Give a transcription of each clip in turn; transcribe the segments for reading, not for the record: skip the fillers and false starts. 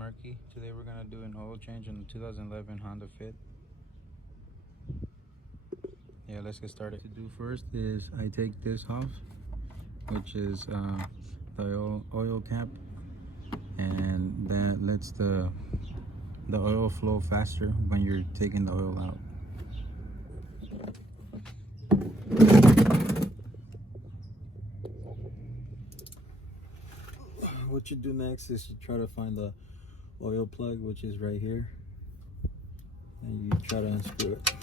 Murky. Today we're gonna do an oil change on the 2011 Honda Fit. Yeah, let's get started. What to do first is I take this off, which is the oil cap, and that lets the oil flow faster when you're taking the oil out. What you do next is you try to find the oil plug, which is right here, and you try to unscrew it.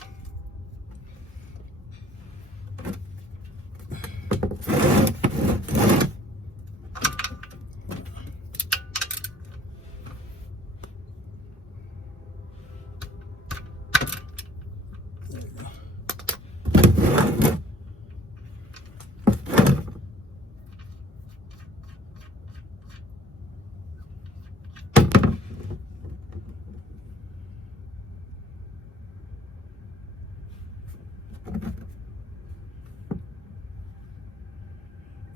There you go.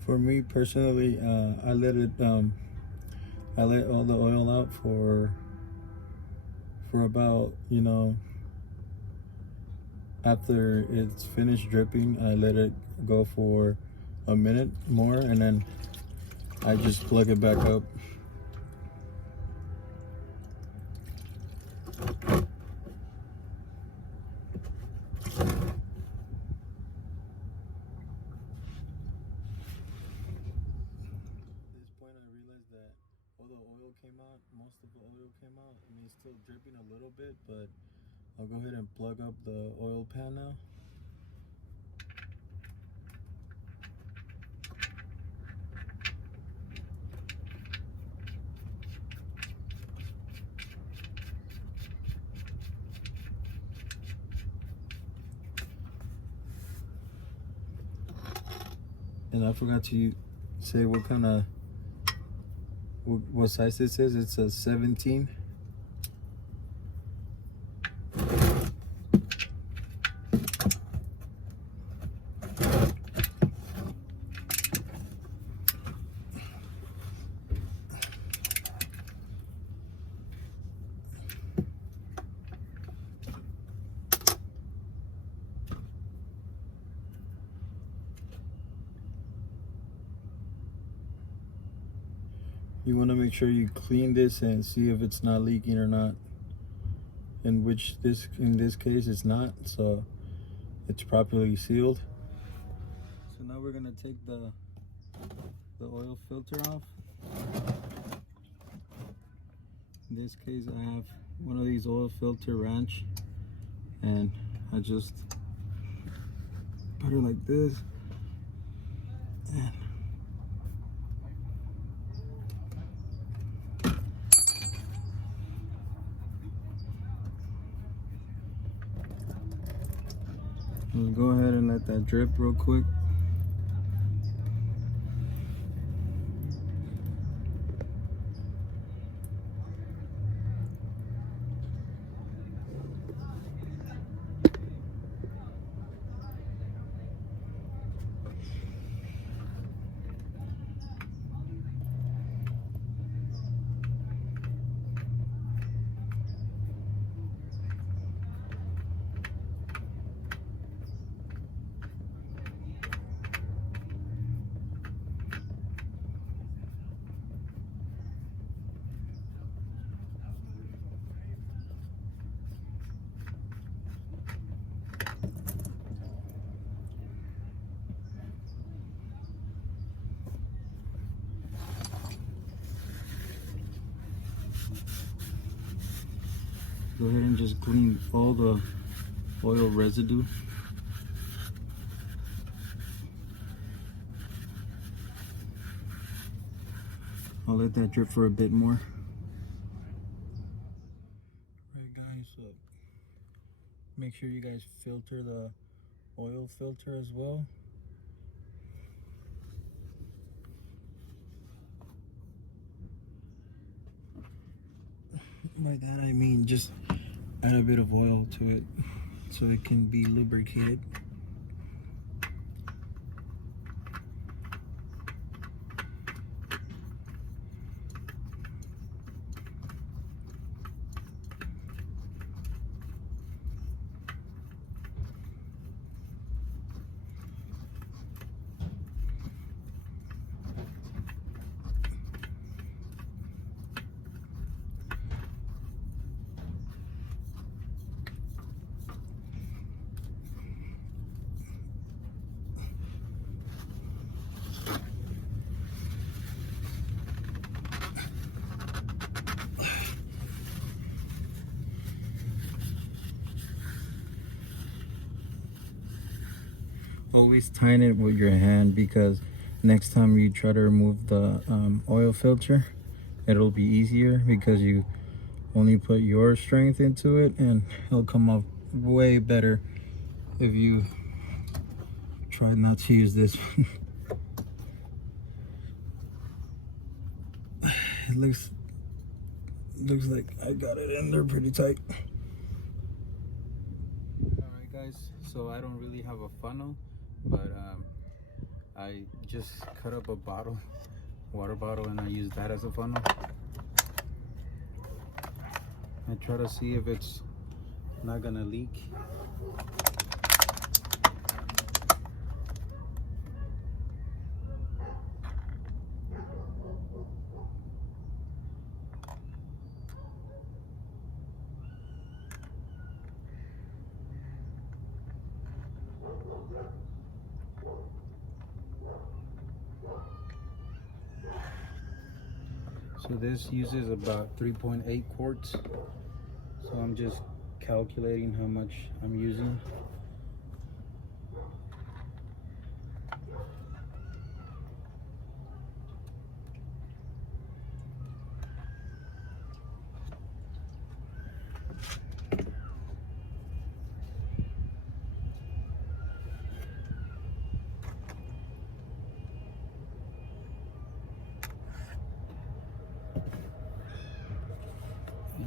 For me personally, I let all the oil out for about, after it's finished dripping, I let it go for a minute more, and then I just plug it back up. Most of the oil came out. I mean, it's still dripping a little bit, but I'll go ahead and plug up the oil pan now. And I forgot to say what size this is. It's a 17. You want to make sure you clean this and see if it's not leaking or not. In this case it's not, so it's properly sealed. So now we're gonna take the oil filter off. In this case I have one of these oil filter wrench, and I just put it like this, and let's go ahead and let that drip real quick. Go ahead and just clean all the oil residue. I'll let that drip for a bit more. Right guys, so make sure you guys filter the oil filter as well. By that I mean just add a bit of oil to it so it can be lubricated. always tighten it with your hand, because next time you try to remove the oil filter, it'll be easier because you only put your strength into it, and it'll come off way better if you try not to use this one. It looks like I got it in there pretty tight. Alright guys, so I don't really have a funnel, but I just cut up a water bottle, and I use that as a funnel. I try to see if it's not gonna leak. So this uses about 3.8 quarts. So I'm just calculating how much I'm using.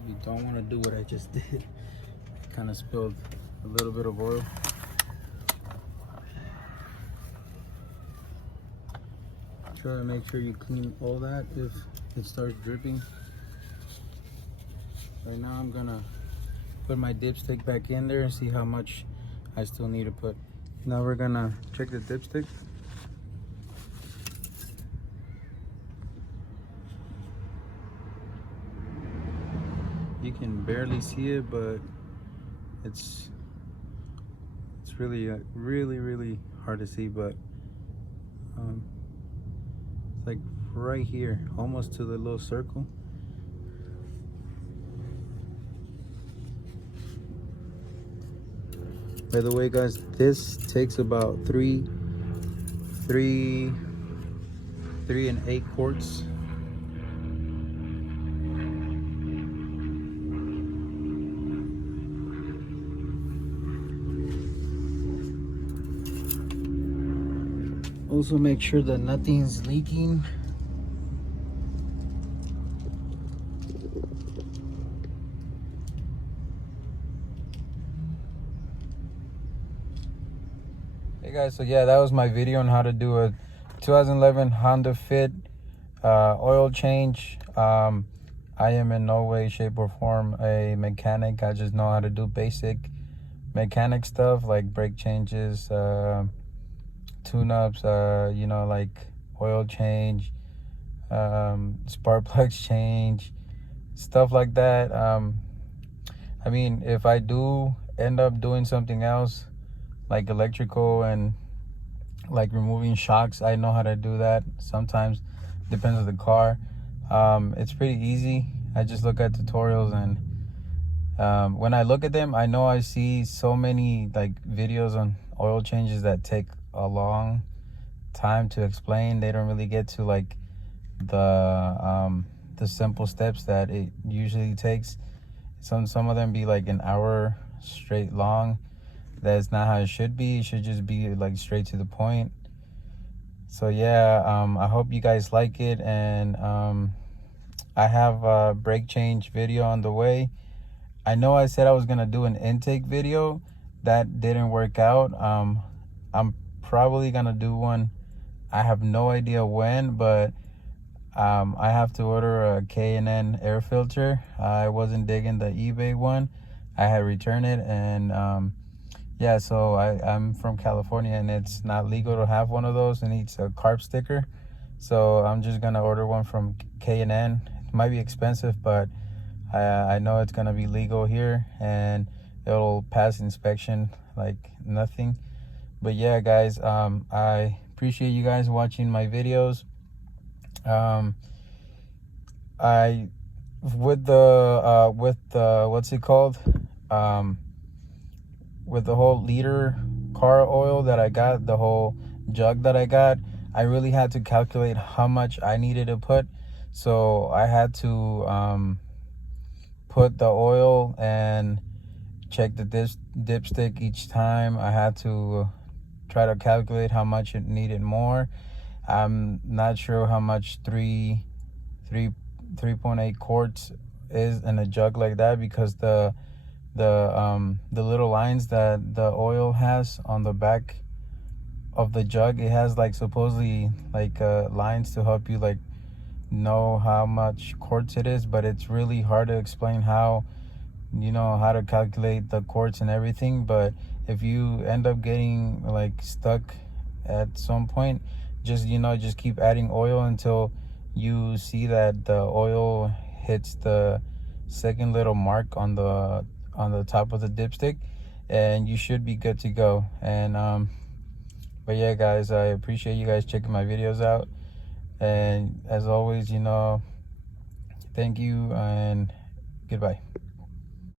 You don't want to do what I just did. Kind of spilled a little bit of oil. Try to make sure you clean all that if it starts dripping. Right now I'm gonna put my dipstick back in there and see how much I still need to put. Now we're gonna check the dipstick. You can barely see it, but it's really really hard to see, but it's like right here, almost to the little circle. By the way guys, this takes about 3 and 8 quarts. Also make sure that nothing's leaking. Hey guys, so yeah, that was my video on how to do a 2011 Honda Fit oil change. I am in no way, shape, or form a mechanic. I just know how to do basic mechanic stuff like brake changes, tune-ups, you know, like oil change, spark plugs change, stuff like that. I mean, if I do end up doing something else like electrical and like removing shocks, I know how to do that. Sometimes depends on the car. It's pretty easy. I just look at tutorials, and when I look at them, I know I see so many like videos on oil changes that take a long time to explain. They don't really get to like the simple steps that it usually takes. Some of them be like an hour straight long. That's not how it should be. It should just be like straight to the point. So yeah, I hope you guys like it, and I have a brake change video on the way. I know I said I was gonna do an intake video. That didn't work out. I'm probably gonna do one. I have no idea when, but I have to order a K&N air filter. I wasn't digging the eBay one. I had returned it, and yeah, so I'm from California, and it's not legal to have one of those. It needs a carb sticker. So I'm just gonna order one from K&N. It might be expensive, but I know it's gonna be legal here, and it'll pass inspection like nothing. But yeah guys, I appreciate you guys watching my videos. I with the what's it called, with the whole liter car oil that I got, the whole jug that I got, I really had to calculate how much I needed to put. So I had to put the oil and check the dipstick each time. I had to try to calculate how much it needed more. I'm not sure how much 3.8 quarts is in a jug like that, because the little lines that the oil has on the back of the jug, it has like supposedly like lines to help you like know how much quarts it is, but it's really hard to explain how how to calculate the quarts and everything. But if you end up getting like stuck at some point, just keep adding oil until you see that the oil hits the second little mark on the top of the dipstick, and you should be good to go. And but yeah, guys, I appreciate you guys checking my videos out, and as always, thank you and goodbye.